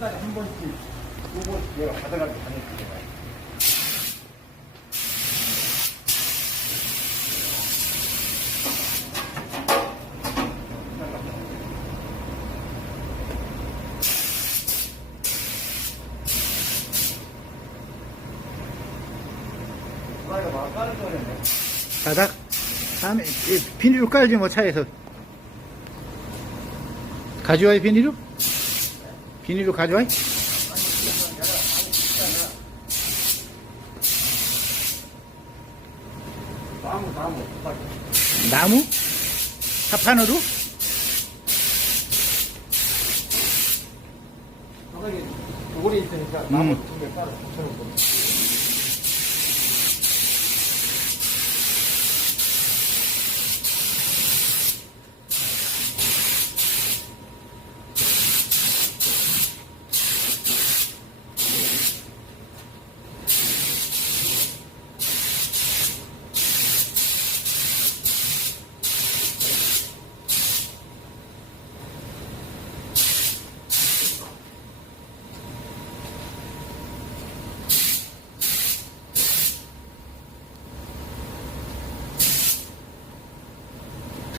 달에 한 번씩, 두 번씩 내가 받아가지고 다녔어요. 바닥 다음에 이 비닐로 깔지 뭐 차에서 가져와요 비닐로? 비닐로 가져와요? 나무, 나무. 나무? 사판으로? 바닥에 도굴이 있으니까 나무 두개 따로 붙여놓고.